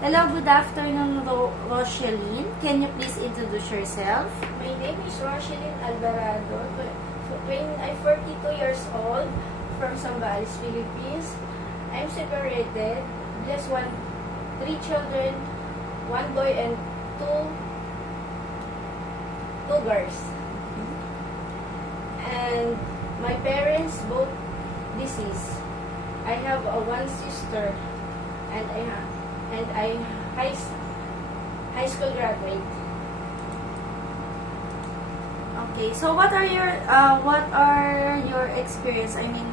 Hello, good afternoon, Rocheline. Can you please introduce yourself? My name is Rocheline Alvarado. I'm 42 years old from Zambales, Philippines. I'm separated. Just three children, one boy and two girls. And my parents both deceased. I have one sister, and I high school graduate. Okay, so what are your experience? I mean,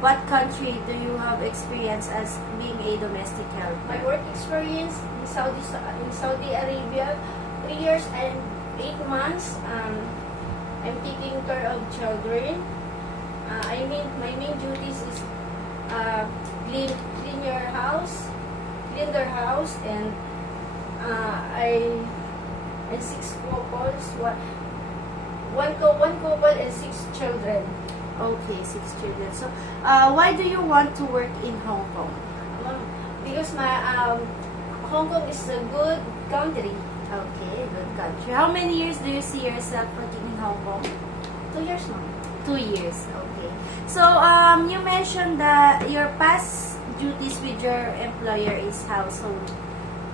what country do you have experience as being a domestic helper? My work experience in Saudi Arabia, 3 years and 8 months. I'm taking care of children. My main duties is clean their house, and and 6 couples, one couple and 6 children. Okay, 6 children. So, why do you want to work in Hong Kong? Because Hong Kong is a good country. Okay, good country. How many years do you see yourself working in Hong Kong? 2 years now. 2 years, okay. So, you mentioned that your past duties with your employer is household,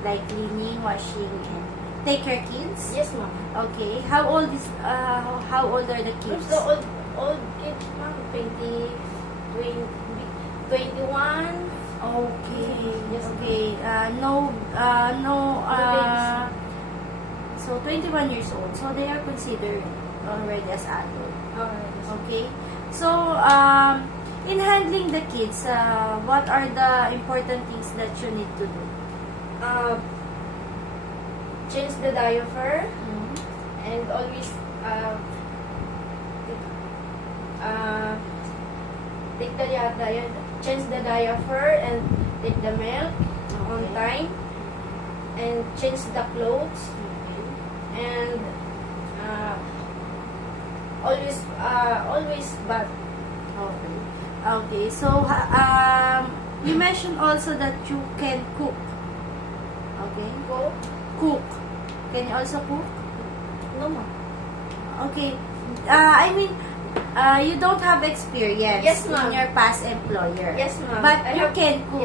like cleaning, washing, and take care kids? Yes, ma'am. Okay. How old are the kids? The old kids, ma'am, 21. Okay. Yes, Okay. So 21 years old. So they are considered already as adult. Okay. So, in handling the kids, what are the important things that you need to do? Change the diaper Mhm. and always take the change the diaper and take the milk on Okay. time and change the clothes Okay. and always bath. Okay. Okay. So, you mentioned also that you can cook. Okay. Go. Cook. Can you also cook? No, ma'am. Okay. You don't have experience Yes, ma'am. in your past employer. Yes, ma'am. But I you have- can cook.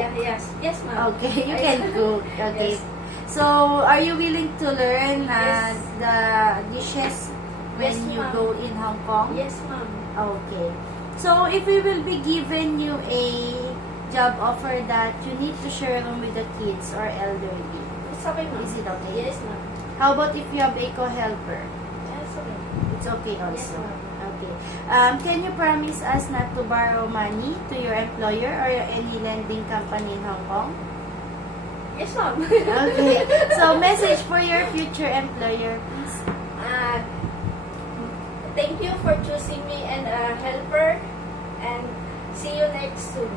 Yes, ma'am. Okay, you can cook. Okay. Yes. So, are you willing to learn Yes. the dishes when Yes, you ma'am. go in Hong Kong? Yes, ma'am. Okay. So, if we will be given you a job offer that you need to share room with the kids or elderly, It's okay, ma'am. is it okay? Yes, ma'am. How about if you have a co-helper? Yes, okay. It's okay also. ma'am. Okay. Can you promise us not to borrow money to your employer or any lending company in Hong Kong? Yes, ma'am. Okay. So, message for your future employer, please. Thank you for choosing me and a helper, and see you next soon.